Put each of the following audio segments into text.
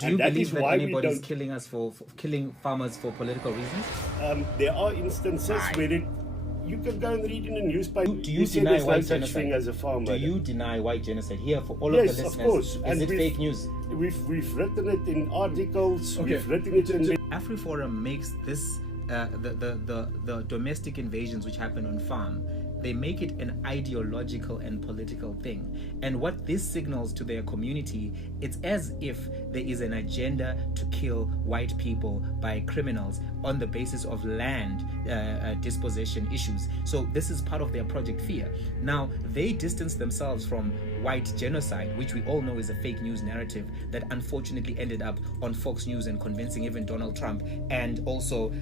Do you believe that anybody's killing us for killing farmers for political reasons? There are instances where you can go and read in the newspaper. Do you deny white genocide? No such thing as a farm Do murder. you deny white genocide? Here, for all of the listeners, yes, of course. Is it fake news? We've written it in articles. Okay. We've written it in. AfriForum makes this the domestic invasions which happen on farm. They make it an ideological and political thing. And what this signals to their community, it's as if there is an agenda to kill white people by criminals on the basis of land dispossession issues. So this is part of their Project Fear. Now, they distance themselves from white genocide, which we all know is a fake news narrative that unfortunately ended up on Fox News and convincing even Donald Trump and also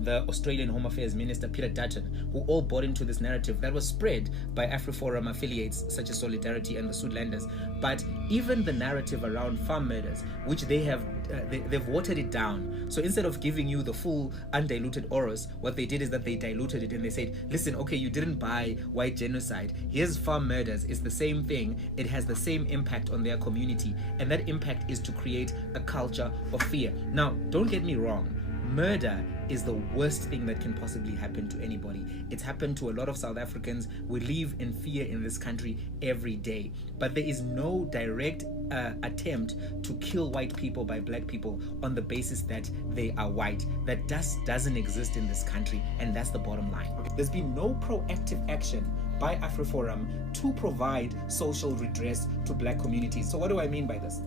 the Australian Home Affairs Minister Peter Dutton, who all bought into this narrative that was spread by AfriForum affiliates such as Solidarity and the Sudlanders. But even the narrative around farm murders, which they've watered it down. So instead of giving you the full undiluted oros, what they did is that they diluted it and they said, listen, okay, you didn't buy white genocide. Here's farm murders. It's the same thing. It has the same impact on their community. And that impact is to create a culture of fear. Now, don't get me wrong. Murder is the worst thing that can possibly happen to anybody. It's happened to a lot of South Africans. We live in fear in this country every day. But there is no direct attempt to kill white people by black people on the basis that they are white. That doesn't exist in this country, and that's the bottom line. There's been no proactive action by AfriForum to provide social redress to black communities. So what do I mean by this?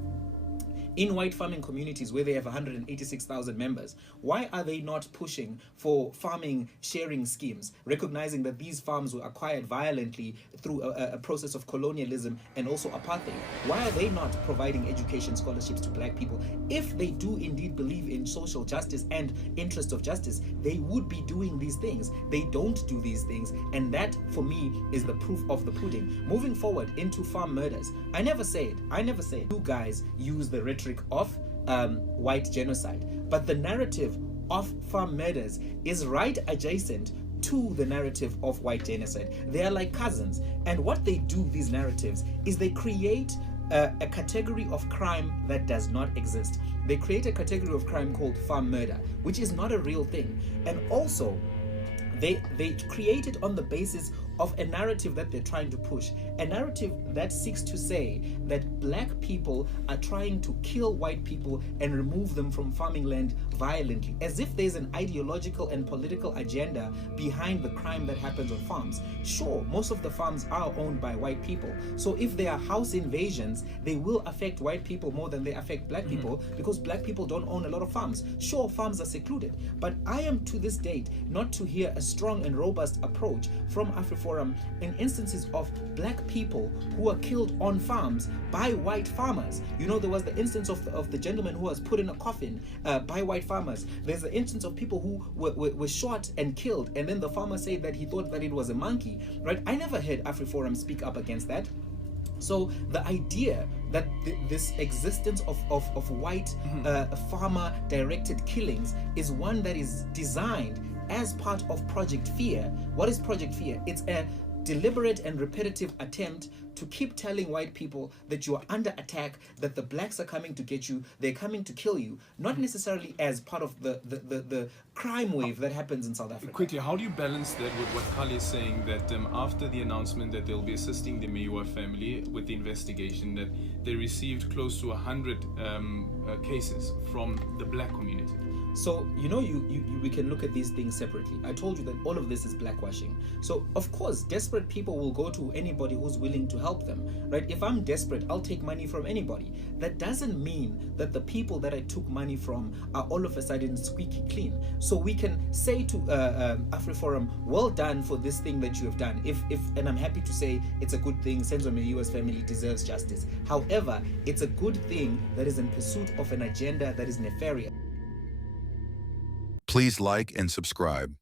In white farming communities where they have 186,000 members, why are they not pushing for farming sharing schemes, recognizing that these farms were acquired violently through a process of colonialism and also apartheid? Why are they not providing education scholarships to black people? If they do indeed believe in social justice and interest of justice, they would be doing these things. They don't do these things, and that for me is the proof of the pudding. Moving forward into farm murders, I never said you guys use the rhetoric of white genocide, but the narrative of farm murders is right adjacent to the narrative of white genocide. They are like cousins, and what they do, these narratives, is they create a category of crime that does not exist. They create a category of crime called farm murder, which is not a real thing, and also they create it on the basis of a narrative that they're trying to push, a narrative that seeks to say that black people are trying to kill white people and remove them from farming land violently, as if there's an ideological and political agenda behind the crime that happens on farms. Sure, most of the farms are owned by white people, so if there are house invasions, they will affect white people more than they affect black people, because black people don't own a lot of farms. Sure, farms are secluded, but I am to this date not to hear a strong and robust approach from AfriForum in instances of black people who are killed on farms by white farmers. You know, there was the instance of the gentleman who was put in a coffin by white farmers. There's the instance of people who were shot and killed, and then the farmer said that he thought that it was a monkey, right? I never heard AfriForum speak up against that. So the idea that this existence of white farmer-directed killings is one that is designed as part of Project Fear. What is Project Fear? It's a deliberate and repetitive attempt to keep telling white people that you are under attack, that the blacks are coming to get you, they're coming to kill you, not necessarily as part of the crime wave that happens in South Africa. Quickly, how do you balance that with what Kali is saying, that after the announcement that they'll be assisting the Meyiwa family with the investigation, that they received close to 100 cases from the black community? So, you know, we can look at these things separately. I told you that all of this is blackwashing. So, of course, desperate people will go to anybody who's willing to help them, right? If I'm desperate, I'll take money from anybody. That doesn't mean that the people that I took money from are all of a sudden squeaky clean. So we can say to AfriForum, well done for this thing that you have done. And I'm happy to say it's a good thing. Senzo Meyiwa's family deserves justice. However, it's a good thing that is in pursuit of an agenda that is nefarious. Please like and subscribe.